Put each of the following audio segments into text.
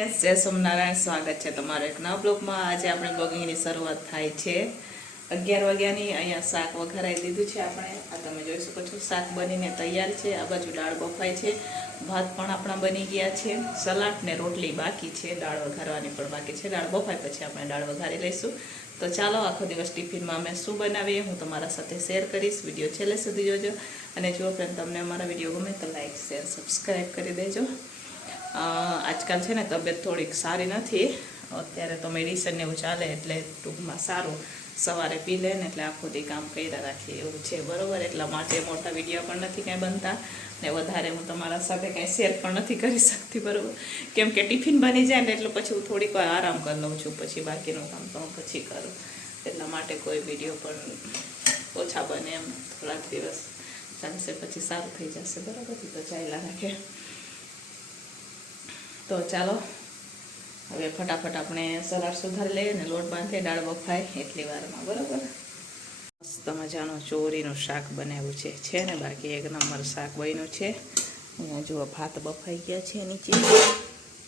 Friends, જય સોમનારાયણ. સ્વાગત છે તમારો એક નવા બ્લોગમાં. આજે આપણે બ્લોગિંગની શરૂઆત થાય છે 11 વાગ્યાની. અહીંયા શાક વઘારાઈ દીધું છે આપણે. આ તમે જોઈ શકો છો, શાક બનીને તૈયાર છે. આ બાજુ દાળ બફાઈ છે, ભાત પણ આપણા બની ગયા છે, સલાડ ને રોટલી બાકી છે, દાળ વઘારવાની પણ બાકી છે. દાળ બફાય પછી આપણે દાળ વઘારી લઈશું. તો ચાલો, આખો દિવસ ટિફિનમાં અમે શું બનાવીએ હું તમારા સાથે શેર કરીશ. વિડીયો છેલ્લે સુધી જોજો. અને જો ફ્રેન્ડ તમને અમારા વિડીયો ગમે તો લાઈક, શેર, સબસ્ક્રાઈબ કરી દેજો. આજકાલ છે ને તબિયત થોડીક સારી નથી અત્યારે, તો મેડિસિન એવું ચાલે એટલે ટૂંકમાં સારું. સવારે પી લે ને એટલે આખો દી કામ કર્યા રાખીએ એવું છે, બરાબર. એટલા માટે મોટા વિડીયો પણ નથી કાંઈ બનતા ને વધારે હું તમારા સાથે કાંઈ શેર પણ નથી કરી શકતી, બરાબર. કેમ કે ટિફિન બની જાય ને એટલે પછી હું થોડીક વાર આરામ કરી લઉં છું, પછી બાકીનું કામ તો હું પછી કરું. એટલા માટે કોઈ વિડીયો પણ ઓછા બને એમ, થોડાક દિવસ ચાલશે પછી સારું થઈ જશે, બરાબર. તો ચાલ્યા રાખે. તો ચાલો હવે ફટાફટ આપણે સલાડ સુધારી લઈએ ને લોટ બાંધીએ, દાળ બફાય એટલી વારમાં, બરાબર. મસ્ત મજાનું ચોરીનું શાક બનાવ્યું છે ને બાકી એક નંબર શાક બન્યું છે. અહીંયા જુઓ ભાત બફાઈ ગયા છે, નીચે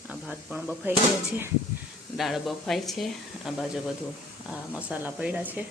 આ ભાત પણ બફાઈ ગયા છે, દાળ બફાઈ છે, આ બાજુ બધું આ મસાલા પડ્યા છે.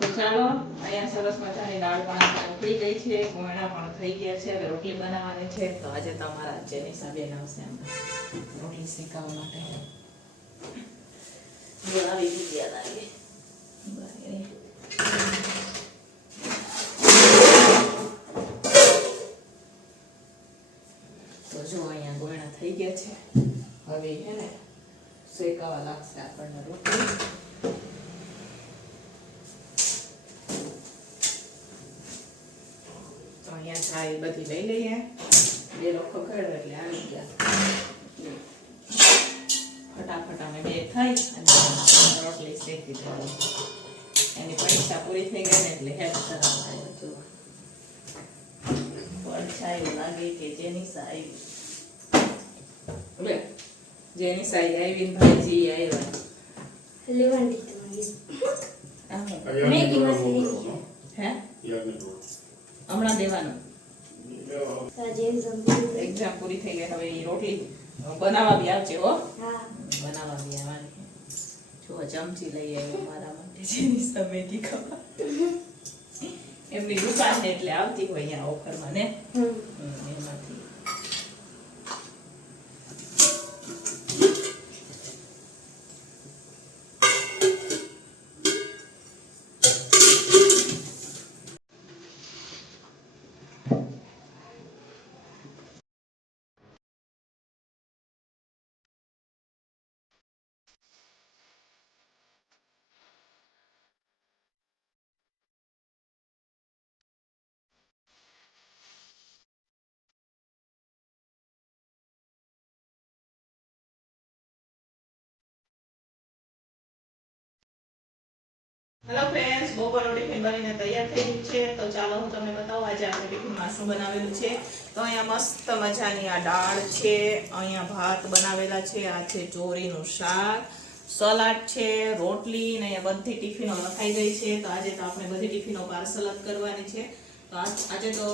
તો ચાલો, અહીંયા સરસ મજાની દાળ પણ થઈ ગઈ છે, ગોળણા પણ થઈ ગયા છે. હવે રોટલી બનાવવાની છે. તો આજે તમારા જેનિશા બેન આવશે રોટલી શેકાવવા માટે. આવી ગયા લાગે. તો જો અહીંયા ગોળણા થઈ ગયા છે. હવે હે ને શેકાવા લાગશે આપણને રોટલી. અહીંયા છાઈ બધી લઈ લઈએ. બે લોકો ખડો એટલે આવી ગયા. ફટાફટ અમે બે થઈ અને રોટલી શેકી દીધી. એની પરીક્ષા પૂરી થઈ ગઈ ને એટલે હેલ્પ કરવા આવ્યો હતો. પડછાયું લાગે કે જેનિશા આવી. જેનિશા આવી ને ભાઈજી આવ્યા. લેવાની હે હમણાં દેવાનું. એક્ઝામ પૂરી થઈ ગઈ. હવે એ રોટલી બનાવવા બી આવશે. હો, બનાવવા બી આવવાની. જો ચમચી લઈ આવ્યો મારા માટે જેનિશા મેગી ખાવા. એમની દુકાન છે એટલે આવતી હોય અહીંયા ઓફરમાં ને એમાંથી. હેલો ફ્રેન્ડ્સ, બપોરનું ટિફિન બનીને તૈયાર થઈ ગયું છે. તો ચાલો હું તમને બતાવું આજે આપણે ટિફિનમાં શું બનાવેલું છે. તો અહીંયા મસ્ત મજાની આ દાળ છે, અહીંયા ભાત બનાવેલા છે, આ છે ચોરીનું શાક, સલાડ છે, રોટલી ને અહીંયા બધી ટિફિનો લખાઈ ગઈ છે. તો આજે તો આપણે બધી ટિફિનો પાર્સલ જ કરવાની છે. તો આજે તો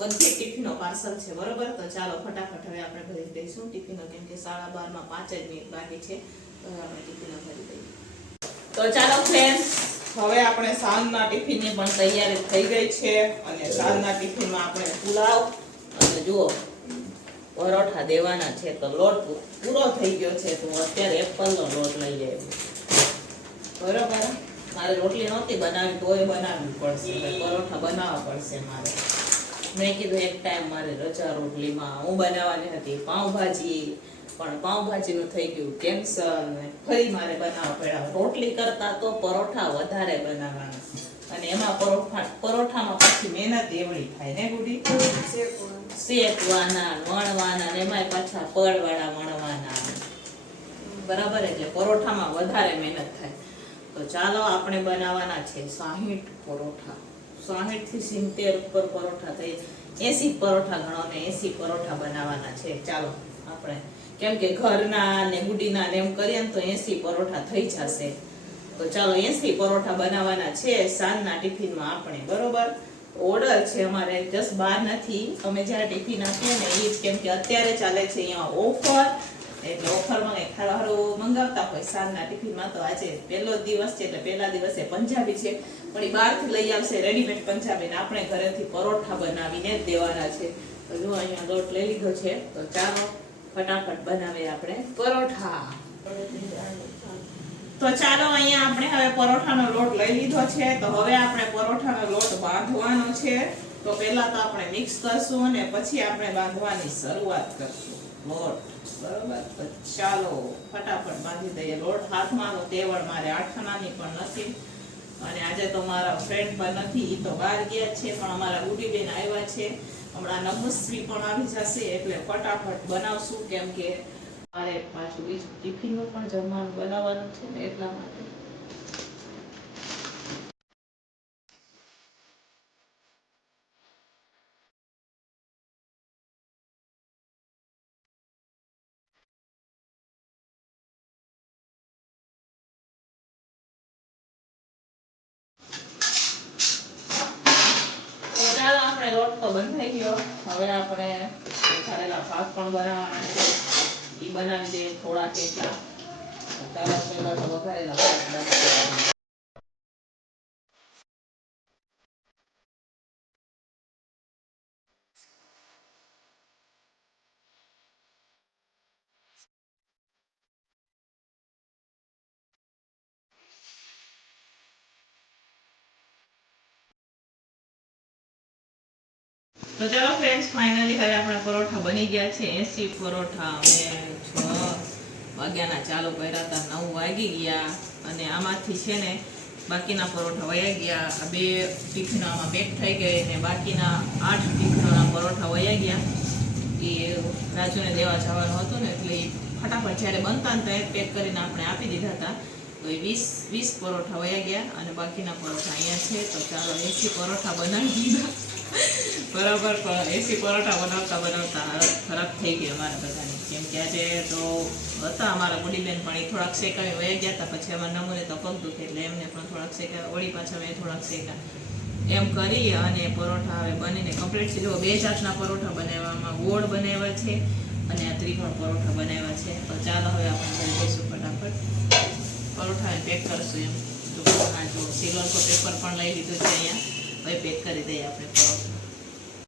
બધી ટિફિનો પાર્સલ છે, બરોબર. તો ચાલો ફટાફટ હવે આપણે ભરી દઈશું ટિફિનો, કેમ કે 12:30 5 જ મિનિટ બાકી છે. તો આપણે ટિફિનો ભરી દઈએ. તો ચાલો ફ્રેન્ડ્સ, હવે આપણે સાંજના ટિફિનની પણ તૈયારી થઈ ગઈ છે. અને સાંજના ટિફિનમાં આપણે પુલાવ અને જુઓ પરોઠા દેવાના છે. તો લોટ પૂરો થઈ ગયો છે, તો અત્યારે એપલનો લોટ લઈ આવ્યો, બરોબર. મારે રોટલી નહોતી બનાવી તોય બનાવવી પડશે, પરોઠા બનાવવા પડશે મારે. મેં કીધું એક ટાઈમ મારે રજા રોટલીમાં હું બનાવવાની હતી પાઉંભાજી, પણ પાઉંભાજીનું થઈ ગયું કેન્સલ ને ફરી મારે બનાવવા પડ્યા. રોટલી કરતા તો પરોઠા વધારે બનાવવાના, અને એમાં પરોઠામાં પછી મહેનત એવડી થાય ને ગુડી. શેકવાના વણવાના ને એમાંય પાછા પડવાળા વણવાના બરાબર. એટલે પરોઠામાં વધારે મહેનત થાય. તો ચાલો આપણે બનાવવાના છે 60 પરોઠા. 60 થી 70 ઉપર પરોઠા થઈ 80 પરોઠા ગણો ને 80 પરોઠા બનાવવાના છે. ચાલો આપણે કેમ કે ઘરના ને ગુડીના ને એમ કરીએ ને તો 80 પરોઠા થઈ જશે. તો ચાલો 80 પરોઠા બનાવવાના છે સાંજના ટિફિનમાં આપણે. બરોબર. ઓર્ડર છે અમારે, જસ્ટ બહાર નથી. અમે જ્યારે ટિફિન આપીએ ને એ જ, કેમ કે અત્યારે ચાલે છે અહીંયા ઓફર. એટલે ઓફરમાં કંઈ ખાવાનું મંગાવતા હોય સાંજના ટિફિનમાં. તો આજે પહેલો દિવસ છે એટલે પહેલા દિવસે પંજાબી છે, પણ એ બહારથી લઈ આવશે રેડીમેડ પંજાબી ને આપણે ઘરેથી પરોઠા બનાવીને જ દેવાના છે. તો જો અહીંયા લોટ લઈ લીધો છે. તો ચાલો ફટાફટ બનાવીએ આપણે પરોઠા. તો ચાલો અહીંયા આપણે હવે પરોઠાનો લોટ લઈ લીધો છે. તો હવે આપણે પરોઠાનો લોટ બાંધવાનો છે. તો પહેલા તો આપણે મિક્સ કરશું અને પછી આપણે બાંધવાની શરૂઆત કરશું લોટ. બરોબર. તો ચાલો ફટાફટ બાંધી દઈએ લોટ. હાથમાં તો તેવડ મારે આઠાણાની પણ નથી અને આજે તો મારા ફ્રેન્ડ પણ નથી, એ તો બહાર ગયા છે. પણ અમારા ગુડીબેન આવ્યા છે હમણાં. નમસ્વી પણ આવી જશે એટલે ફટાફટ બનાવશું, કેમ કે મારે પાછું બીજું ટિફિનનું પણ જમવાનું બનાવવાનું છે ને એટલા માટે. ચાલો આપણે લોટ તો બંધાઈ ગયો. હવે આપણે વઘારેલા ભાત પણ બનાવવાના છે, એ બનાવી દઈએ થોડાક એટલા. ચાલો પહેલા તો વઘારેલા ભાત બનાવીએ. તો ચાલો ફ્રેન્ડ્સ, ફાઇનલી હવે આપણા પરોઠા બની ગયા છે 80 પરોઠા. અમે 6 વાગ્યાના ચાલુ કર્યા હતા, 9 વાગી ગયા અને આમાંથી છે ને બાકીના પરોઠા વયા ગયા. આ 2 ટિફિનો આમાં પેક થઈ ગઈ ને બાકીના 8 ટિફિનોના પરોઠા વયા ગયા. એ રાજુને દેવા જવાનું હતું ને એટલે ફટાફટ જ્યારે બનતા ને ત્યારે પેક કરીને આપણે આપી દીધા હતા. તો એ 20 પરોઠા વયા ગયા અને બાકીના પરોઠા અહીંયા છે. તો ચાલો 80 પરોઠા બનાવી દીધા. બરાબર. પણ 80 પરોઠા બનાવતા હાલત ખરાબ થઈ ગઈ અમારા બધાની, કેમ કે આજે તો હતા અમારા ગુડીબેન પણ એ થોડાક શેકાવી વયા ગયા હતા. પછી અમારા નમૂને તો પગ દુખે એટલે એમને પણ થોડાક શેકા, વળી પાછા મેં થોડાક શેકા, એમ કરી અને પરોઠા હવે બનીને કમ્પ્લીટ છે. જો 2 જાતના પરોઠા બનાવવામાં ગોળ બનાવ્યા છે અને આ ત્રિકોણ પરોઠા બનાવ્યા છે. તો ચાલો હવે આપણે કરી દઈશું ફટાફટ પરોઠા પેક કરશું. એમ જો સિલ્વર પેપર પણ લઈ લીધું છે અહીંયા. હવે પેક કરી દઈએ આપણે પરોઠા.